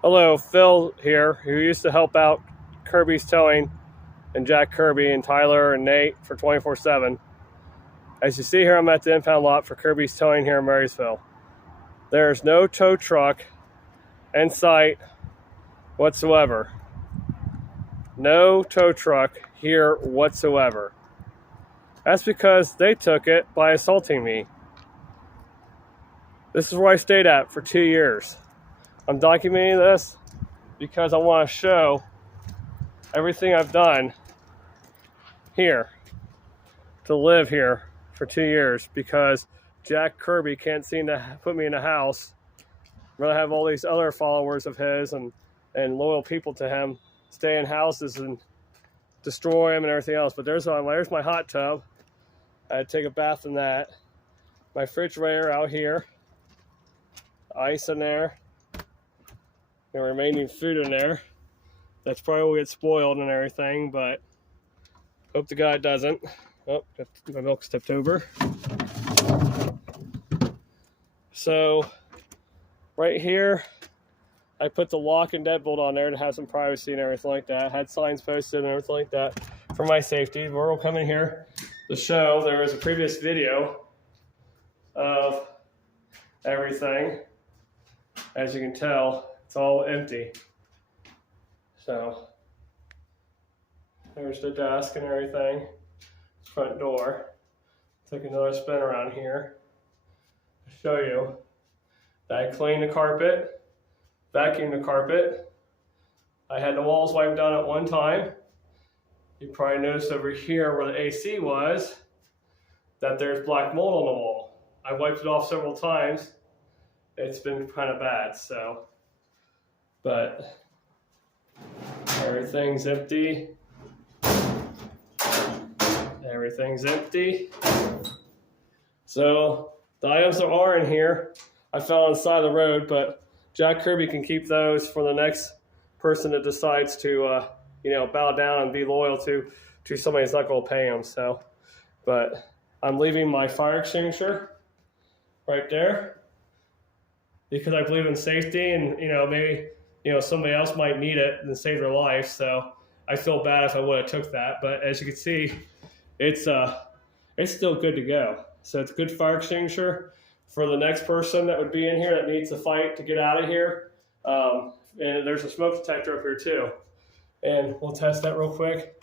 Hello, Phil here, who used to help out Kirby's Towing and Jack Kirby and Tyler and Nate for 24/7. As you see here, I'm at the impound lot for Kirby's Towing here in Marysville. There's no tow truck in sight whatsoever. No tow truck here whatsoever. That's because they took it by assaulting me. This is where I stayed at for 2 years. I'm documenting this because I want to show everything I've done here to live here for 2 years because Jack Kirby can't seem to put me in a house. I have all these other followers of his and loyal people to him stay in houses and destroy him and everything else. But there's my hot tub. I had to take a bath in that. My refrigerator out here. Ice in there. The remaining food in there. That's probably will get spoiled and everything, but hope the guy doesn't. Oh, my milk stepped over. So right here, I put the lock and deadbolt on there to have some privacy and everything like that. Had signs posted and everything like that for my safety. But we'll come in here to show there was a previous video of everything. As you can tell, it's all empty. So there's the desk and everything. Front door. Take another spin around here to show you that I cleaned the carpet, vacuumed the carpet. I had the walls wiped down at one time. You probably noticed over here where the AC was that there's black mold on the wall. I wiped it off several times. It's been kind of bad, so, but everything's empty. Everything's empty. So the items that are in here, I found on the side of the road, but Jack Kirby can keep those for the next person that decides to, bow down and be loyal to somebody that's not going to pay him. So, but I'm leaving my fire extinguisher right there because I believe in safety, and maybe somebody else might need it and save their life. So I feel bad if I would have took that, but as you can see, it's still good to go. So it's a good fire extinguisher for the next person that would be in here that needs to fight to get out of here. And there's a smoke detector up here too. And we'll test that real quick.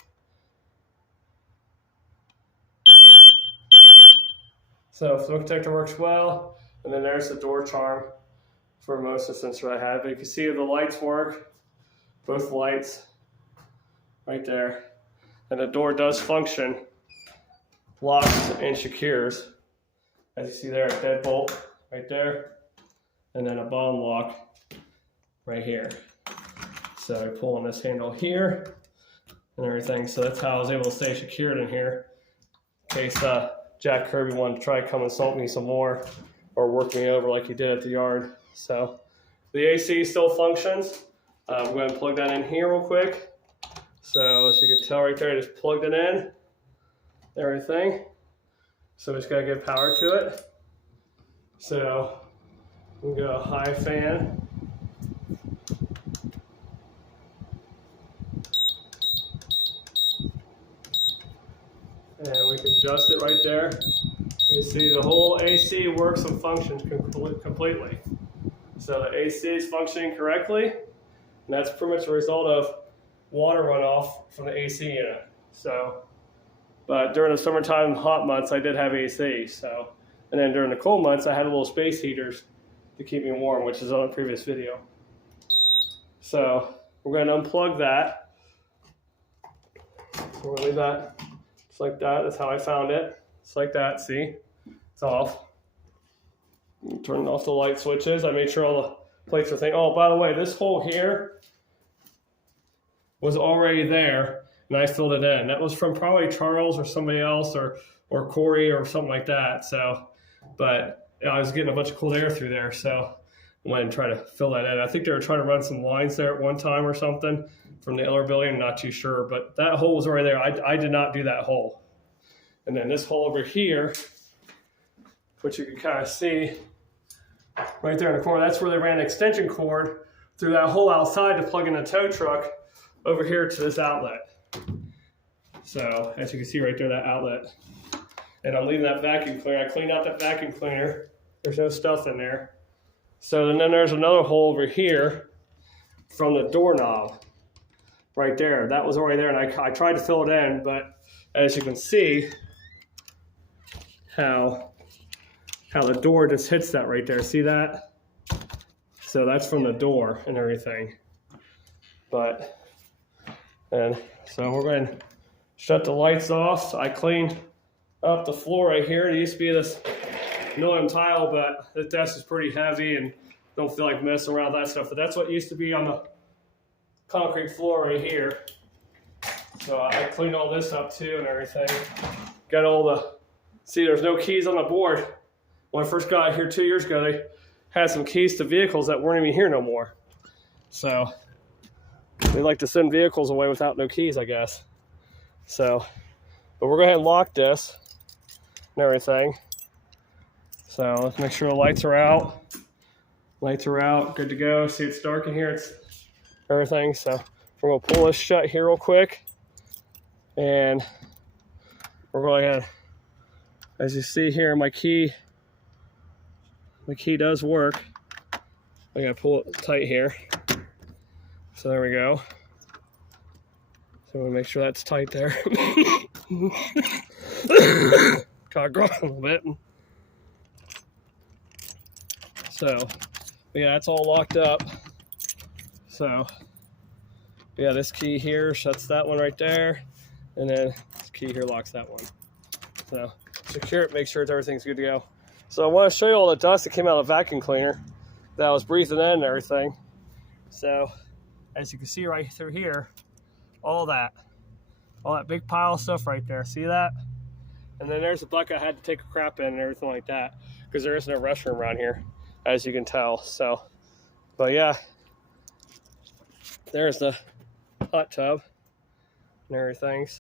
So smoke detector works well. And then there's the door charm for most of the sensor I had. But you can see the lights work, both lights right there. And the door does function, locks and secures. As you see there, a deadbolt right there, and then a bottom lock right here. So I pull on this handle here and everything. So that's how I was able to stay secured in here in case Jack Kirby wanted to try to come assault me some more or work me over like he did at the yard. So the AC still functions. I'm going to plug that in here real quick. So as you can tell right there, I just plugged it in, everything. So we just got to give power to it. So we go a high fan. And we can adjust it right there. You see the whole AC works and functions completely. So the AC is functioning correctly, and that's pretty much a result of water runoff from the AC unit. So, but during the summertime hot months, I did have AC. So, and then during the cold months, I had little space heaters to keep me warm, which is on a previous video. So we're going to unplug that. So we're going to leave that just like that. That's how I found it. Just like that. See, it's off. Turn off the light switches. I made sure all the plates are thinking. Oh, by the way, this hole here was already there, and I filled it in. That was from probably Charles or somebody else, or Corey or something like that. So, but I was getting a bunch of cold air through there, so I went and tried to fill that in. I think they were trying to run some lines there at one time or something from the other building. I'm not too sure, but that hole was already there. I did not do that hole. And then this hole over here, which you can kind of see right there in the corner, that's where they ran an extension cord through that hole outside to plug in a tow truck over here to this outlet. So as you can see right there, that outlet. And I'm leaving that vacuum cleaner. I cleaned out that vacuum cleaner. There's no stuff in there. So then there's another hole over here from the doorknob right there. That was already there, and I tried to fill it in, but as you can see, how the door just hits that right there. See that? So that's from the door and everything. And so we're going to shut the lights off. So I cleaned up the floor right here. It used to be this Noam tile, but the desk is pretty heavy and don't feel like messing around with that stuff. But that's what used to be on the concrete floor right here. So I cleaned all this up too and everything. Got all the, see, there's no keys on the board. When I first got here 2 years ago, they had some keys to vehicles that weren't even here no more. So they like to send vehicles away without no keys, I guess. So, but we're going to go ahead and lock this and everything. So let's make sure the lights are out. Lights are out, good to go. See, it's dark in here, it's everything. So we're going to pull this shut here real quick. And we're going to, as you see here, my key does work. I got to pull it tight here. So there we go. So we'll make sure that's tight there. Got growing a little bit. So yeah, that's all locked up. So yeah, this key here shuts that one right there, and then this key here locks that one. So secure it, make sure everything's good to go. So I want to show you all the dust that came out of the vacuum cleaner that I was breathing in and everything. So as you can see right through here, all that big pile of stuff right there. See that? And then there's the bucket I had to take a crap in and everything like that, because there is no restroom around here, as you can tell. So, but yeah, there's the hot tub and everything.